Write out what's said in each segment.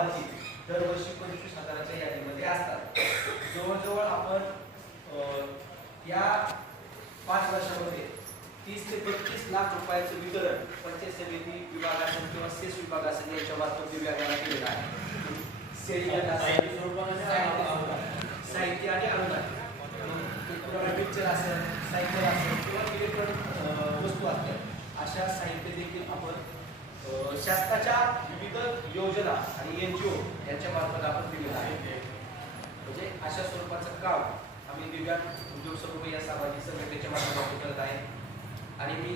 लाभार्थी दरवर्षी पंचवीस हजाराच्या यादीमध्ये असतात. जवळजवळ आपण या पाच वर्षामध्ये तीस ते पस्तीस लाख रुपयाचं वितरण पंचायत समिती विभाग असेल किंवा सेस विभाग असेल याच्या मार्फत विभागाला केलेलं आहे. साहित्य आणि अनुदान. पिक्चर असेल सायकल असेल किंवा इलेक्ट्रॉनिक वस्तू असतात अशा साहित्य देखील आपण शासनाच्या विविध योजना आणि एन जी ओ यांच्या मार्फत आपण दिलेलं आहे. म्हणजे अशा स्वरूपाचं काम आम्ही दिव्यांग उद्योग स्वरूप या सामाजिक संघटनेच्या माध्यमातून करत आहे. आणि मी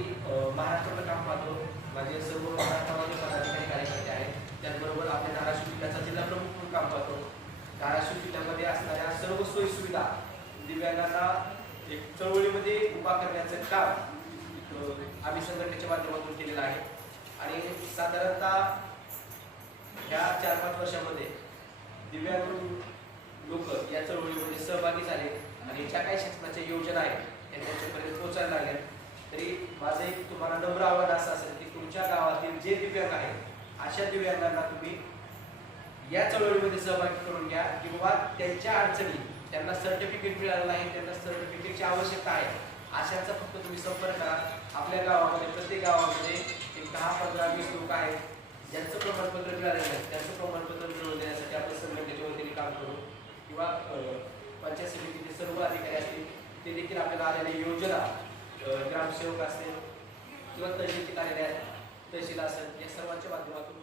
महाराष्ट्राचं काम पाहतो. माझे सर्व महाराष्ट्रामध्ये पदाधिकारी कार्यकर्ते आहेत. त्याचबरोबर आपल्या धाराशिव जिल्ह्याचा जिल्हा प्रमुख म्हणून काम पाहतो. धाराशिव जिल्ह्यामध्ये असणाऱ्या सर्व सोयीसुविधा दिव्यांगांना एक चळवळीमध्ये उभा करण्याचं काम आम्ही संघटनेच्या माध्यमातून केलेलं आहे. साधारणतः ह्या चार पाच वर्षामध्ये दिव्यांग लोक या चळवळीमध्ये सहभागी झाले आणि ज्या काही शासनाच्या योजना आहेत त्या त्यांच्यापर्यंत पोहोचायला लागल्या तरी माझं एक तुम्हाला नम्र आव्हान असं असेल की तुमच्या गावातील जे दिव्यांग आहेत अशा दिव्यांगांना तुम्ही या चळवळीमध्ये सहभागी करून घ्या किंवा त्यांच्या अडचणी त्यांना सर्टिफिकेट मिळालं नाही त्यांना सर्टिफिकेटची आवश्यकता आहे अशाचा फक्त तुम्ही संपर्क करा. आपल्या गावात ज्यांचं प्रमाणपत्र मिळालेलं आहे त्यांचं प्रमाणपत्र मिळवून देण्यासाठी आपण संघटनेच्या वतीने काम करू. किंवा पंचायत समितीचे सर्व अधिकारी असतील ते देखील आपल्याला आलेल्या योजना ग्रामसेवक असेल किंवा तहसीलचे कार्यालय तहसील असेल या सर्वांच्या माध्यमातून